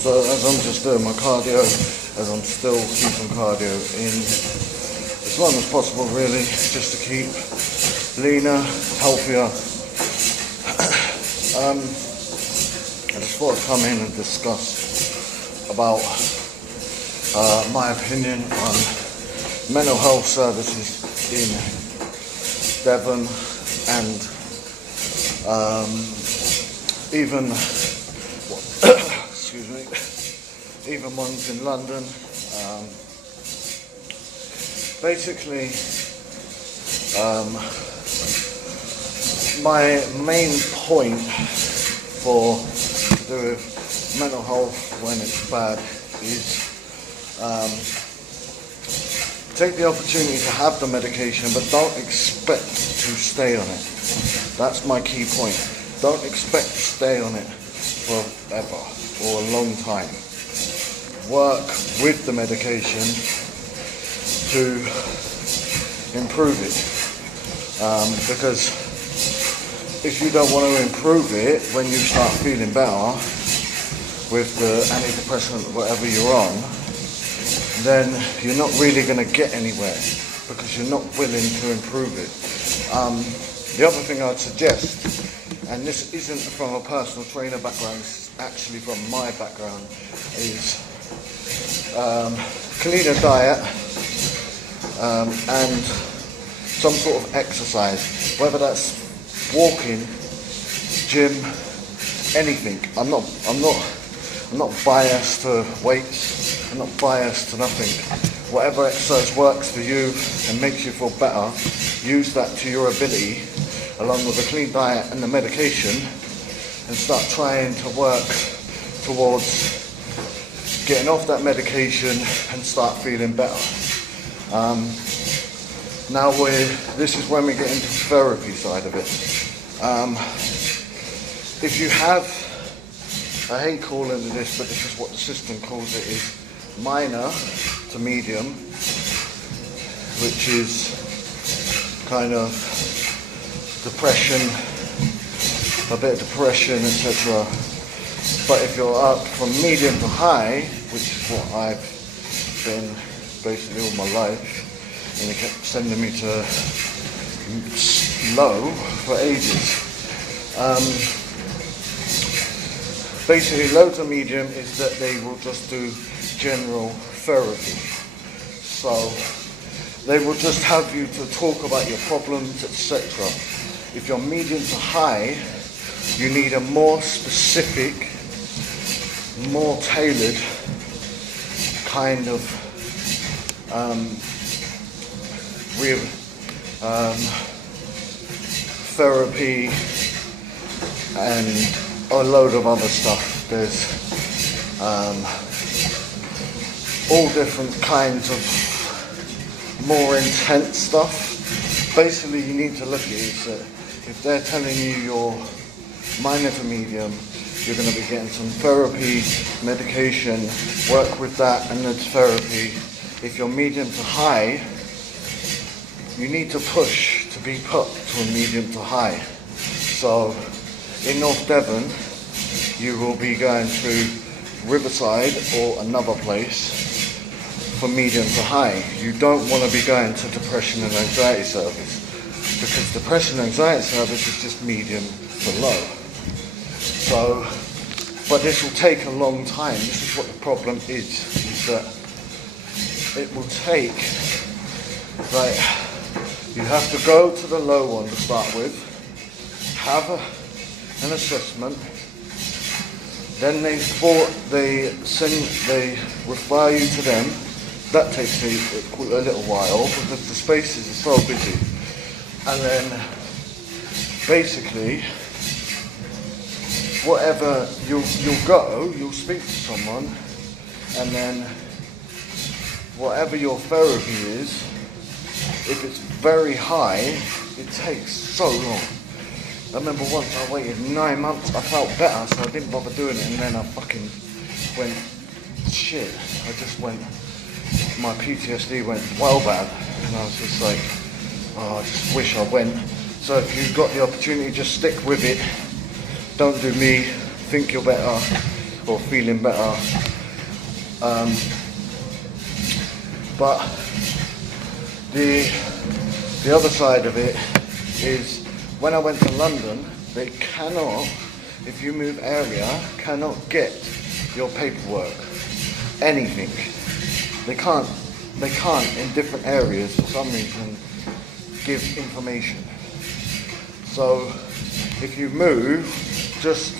So as I'm just doing my cardio, as I'm still keeping cardio in as long as possible really, just to keep leaner, healthier. I just thought I'd come in and discuss about my opinion on mental health services in Devon and even excuse me, even ones in London. Basically, my main point to do with mental health when it's bad is take the opportunity to have the medication, but don't expect to stay on it. That's my key point. Don't expect to stay on it forever or a long time. Work with the medication to improve it, because if you don't want to improve it when you start feeling better with the antidepressant or whatever you're on, then you're not really going to get anywhere because you're not willing to improve it. The other thing I'd suggest, and this isn't from a personal trainer background, this is actually from my background, is cleaner diet and some sort of exercise, whether that's walking, gym, anything. I'm not biased to weights. I'm not biased to nothing. Whatever exercise works for you and makes you feel better, use that to your ability, along with a clean diet and the medication, and start trying to work towards getting off that medication and start feeling better. Now this is when we get into the therapy side of it. If you have, I hate calling it this, but this is what the system calls it, is minor to medium, which is kind of depression, a bit of depression, etc. But if you're up from medium to high, which is what I've been basically all my life, and they kept sending me to low for ages. Basically, low to medium is that they will just do general therapy. So they will just have you to talk about your problems, etc. If you're medium to high, you need a more specific, more tailored kind of therapy and a load of other stuff. There's all different kinds of more intense stuff. Basically, you need to look at it that if they're telling you you're minor to medium, you're going to be getting some therapy, medication, work with that, and then therapy. If you're medium to high, you need to push to be put to a medium to high. So in North Devon, you will be going to Riverside or another place for medium to high. You don't want to be going to depression and anxiety service, because depression and anxiety service is just medium to low. So, but this will take a long time. This is what the problem is that it will take, like, you have to go to the low one to start with, have an assessment, then they refer you to them. That takes me a little while because the spaces are so busy. And then basically, whatever you'll speak to someone, and then whatever your therapy is, if it's very high, it takes so long. I remember once I waited 9 months, I felt better, so I didn't bother doing it, and then I fucking went, shit, my PTSD went well bad, and I was just like, oh, I just wish I went. So if you've got the opportunity, just stick with it. Don't do me, think you're better, for feeling better. But the other side of it is when I went to London, they cannot, if you move area, cannot get your paperwork, anything. They can't in different areas for some reason give information. So if you move, just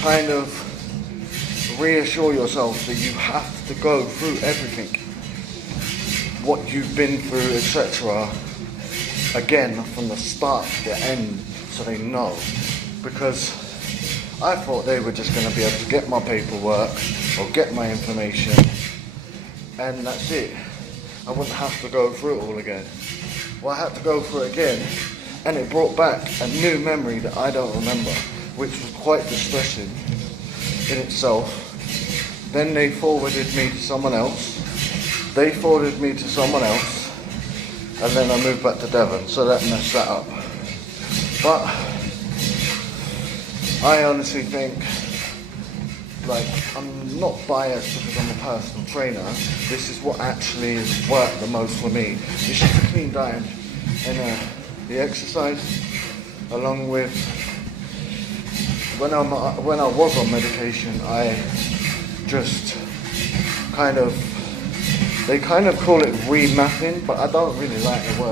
kind of reassure yourself that you have to go through everything, what you've been through, etc., again from the start to the end, so they know. Because I thought they were just going to be able to get my paperwork or get my information and that's it. I wouldn't have to go through it all again. Well, I had to go through it again, and it brought back a new memory that I don't remember, which was quite distressing in itself. Then they forwarded me to someone else. They forwarded me to someone else, and then I moved back to Devon, so that messed that up. But I honestly think, like, I'm not biased because I'm a personal trainer. This is what actually has worked the most for me. It's just a clean diet and the exercise, along with when I was on medication, I just they kind of call it remapping, but I don't really like the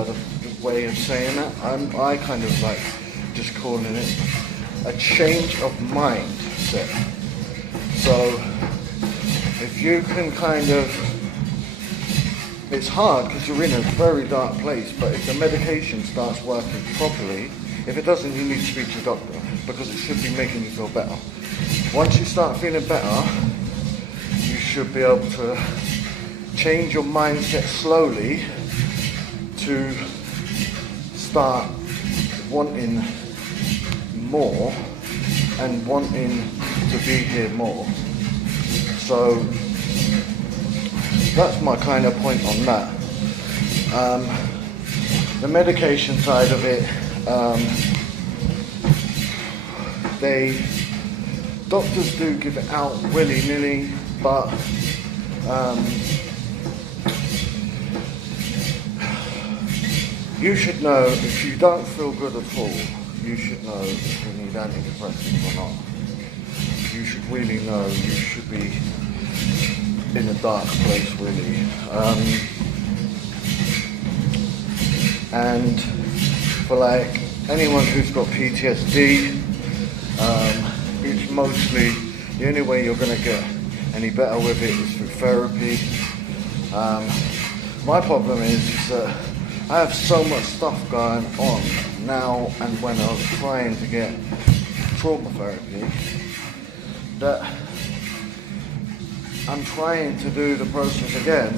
way of saying that. I kind of like just calling it a change of mindset. So if you can it's hard because you're in a very dark place, but if the medication starts working properly, if it doesn't, you need to speak to your doctor because it should be making you feel better. Once you start feeling better, you should be able to change your mindset slowly to start wanting more and wanting to be here more. So that's my kind of point on that. The medication side of it, doctors do give it out willy-nilly, but you should know if you don't feel good at all, you should know if you need antidepressants or not. You should really know. You should be in a dark place, really. And for like anyone who's got PTSD, it's mostly the only way you're going to get any better with it is through therapy. My problem is that I have so much stuff going on now and when I was trying to get trauma therapy that I'm trying to do the process again,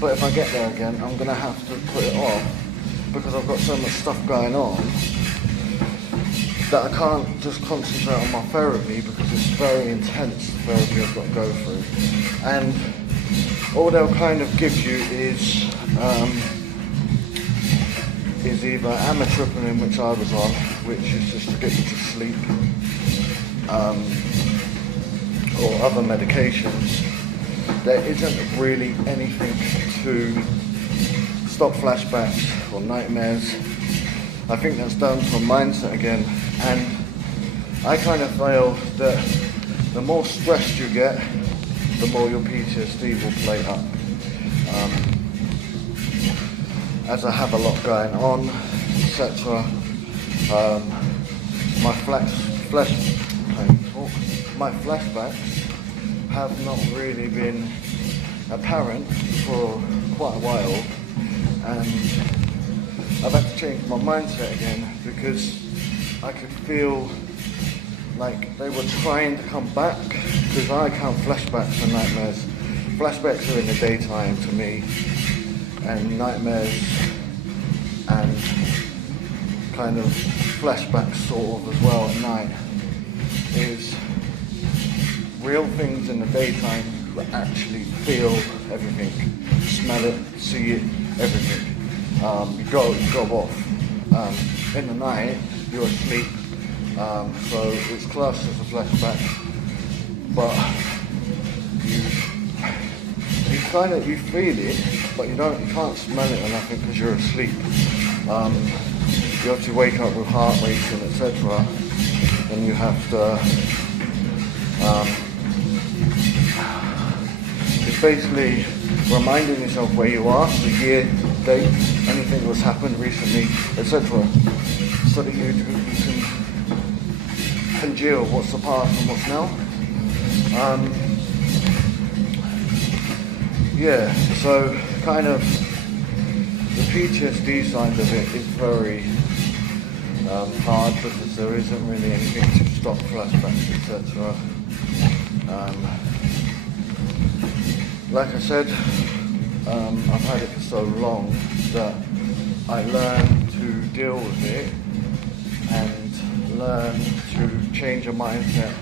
but if I get there again, I'm going to have to put it off because I've got so much stuff going on that I can't just concentrate on my therapy because it's very intense, the therapy I've got to go through. And all they'll kind of give you is either amitriptyline, which I was on, which is just to get you to sleep, or other medications. There isn't really anything to stop flashbacks or nightmares. I think that's down to a mindset again, and I kind of feel that the more stressed you get, the more your PTSD will play up. As I have a lot going on, etc. My flashbacks have not really been apparent for quite a while, and I've had to change my mindset again because I could feel like they were trying to come back, because I count flashbacks and nightmares. Flashbacks are in the daytime to me, and nightmares and kind of flashbacks sort of as well at night is real things in the daytime. You actually feel everything, smell it, see it, everything. You go off. In the night, you're asleep, so it's classed as a flashback. but you feel it, but you can't smell it or nothing because you're asleep. You have to wake up with heart racing, etc. And you have to, it's basically reminding yourself where you are, the year, date, anything that's happened recently, etc. So that you can congeal what's the past and what's now. Yeah, so kind of the PTSD side of it is very hard because there isn't really anything to stop flashbacks, etc. Like I said, I've had it for so long that I learned to deal with it and learn to change a mindset.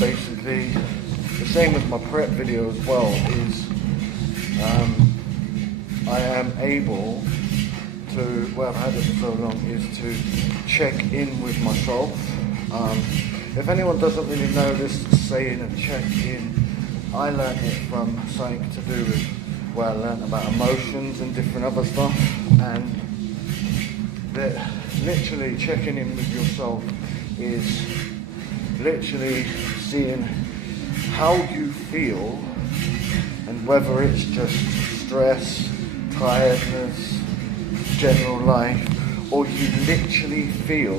Basically, the same with my prep video as well is I am able to, where I've had it for so long, is to check in with myself. If anyone doesn't really know this saying of check in, I learned it from something to do with where I learned about emotions and different other stuff, and that literally checking in with yourself is literally seeing how you feel and whether it's just stress, tiredness, general life, or you literally feel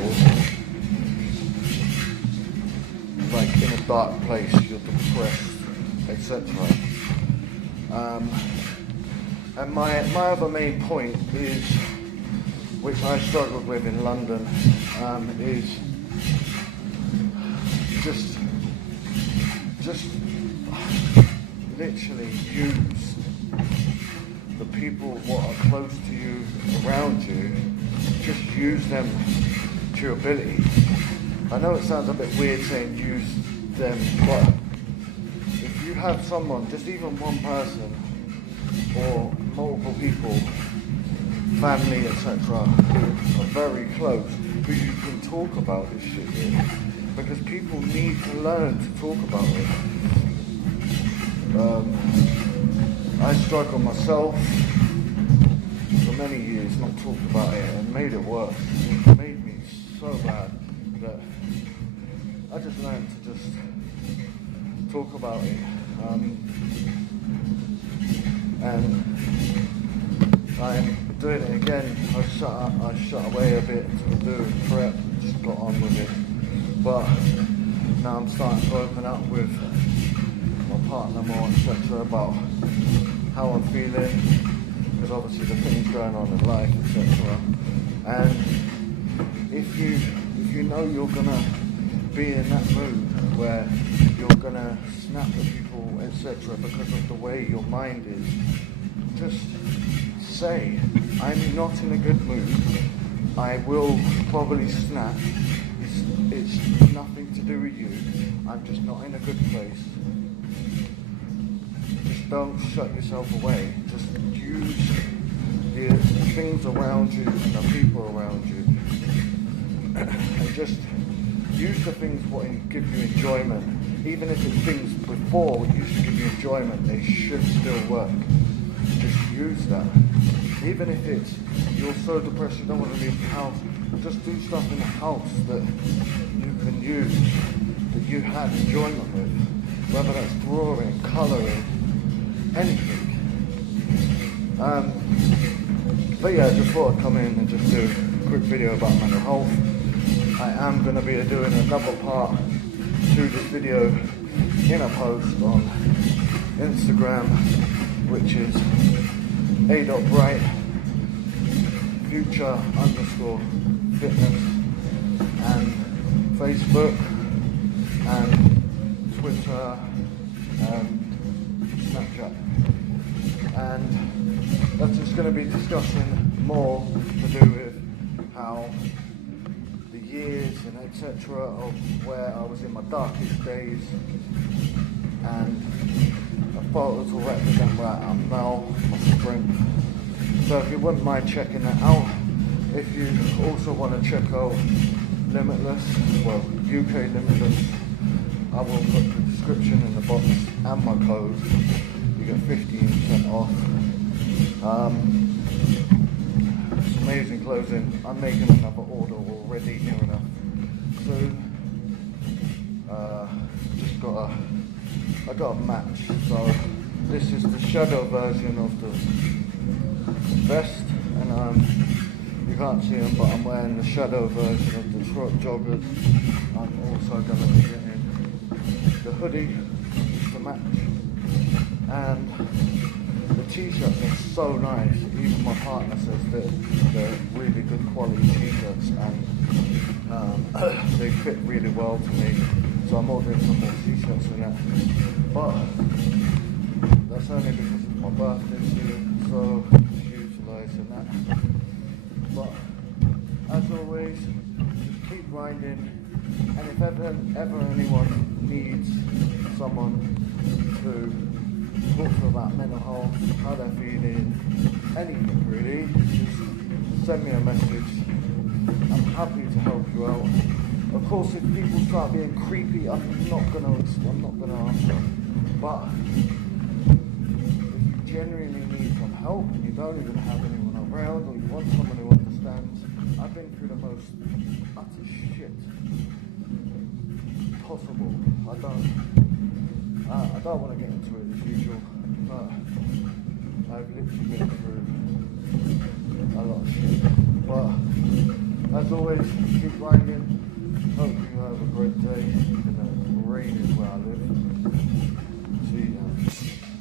like in a dark place, you're depressed, etc. And my other main point is, which I struggled with in London, is just literally use the people what are close to you, around you, just use them to your ability. I know it sounds a bit weird saying use them, but if you have someone, just even one person, or multiple people, family, etc., who are very close, who you can talk about this shit with, because people need to learn to talk about it. I struggled myself for many years, not talking about it, and made it worse. It made me so bad that I just learned to just talk about it. And I'm doing it again. I shut away a bit to do prep, just got on with it. But now I'm starting to open up with my partner more, etc., about how I'm feeling, because obviously the things going on in life, etc. And if you know you're gonna be in that mood where you're gonna snap at people, etc., because of the way your mind is, just say, I'm not in a good mood, I will probably snap, it's nothing to do with you, I'm just not in a good place. Just don't shut yourself away, just use the things around you and the people around you, and just use the things what give you enjoyment. Even if it's things before what used to give you enjoyment, they should still work. Just use that. Even if it's, you're so depressed you don't want to leave the house, just do stuff in the house that you can use, that you have enjoyment with. Whether that's drawing, colouring, anything. But yeah, I just thought I'd come in and just do a quick video about mental health. I am going to be doing another part to this video in a post on Instagram, which is a.bright future_fitness, and Facebook and Twitter and Snapchat. And that's just going to be discussing more to do with how the years and etc. of where I was in my darkest days, and I thought it will represent where I am now, my strength. So if you wouldn't mind checking that out, if you also want to check out Limitless, well, Uklimitless. I will put the description in the box and my code. You get 15% off. It's amazing clothing. I'm making another order already near enough soon. I got a match. So this is the shadow version of the vest, and you can't see them, but I'm wearing the shadow version of the truck joggers. I'm also going to be getting the hoodie to match, and the t-shirts are so nice. Even my partner says that they're really good quality t-shirts, and they fit really well to me. So I'm ordering some more t-shirts in that. But that's only because it's my birthday soon, so just utilising that. But as always, just keep grinding, and if ever anyone needs someone to talk to about mental health, how they're feeling, anything really, just send me a message. I'm happy to help you out. Of course, if people start being creepy, I'm not gonna answer. But if you genuinely need some help and you don't even have anyone around, or you want someone who understands, I've been through the most utter shit possible. I don't want to get into it as usual, but I've literally been through a lot of shit. But as always, keep grinding. Hope you have a great day. It's gonna rain is where I live. See ya.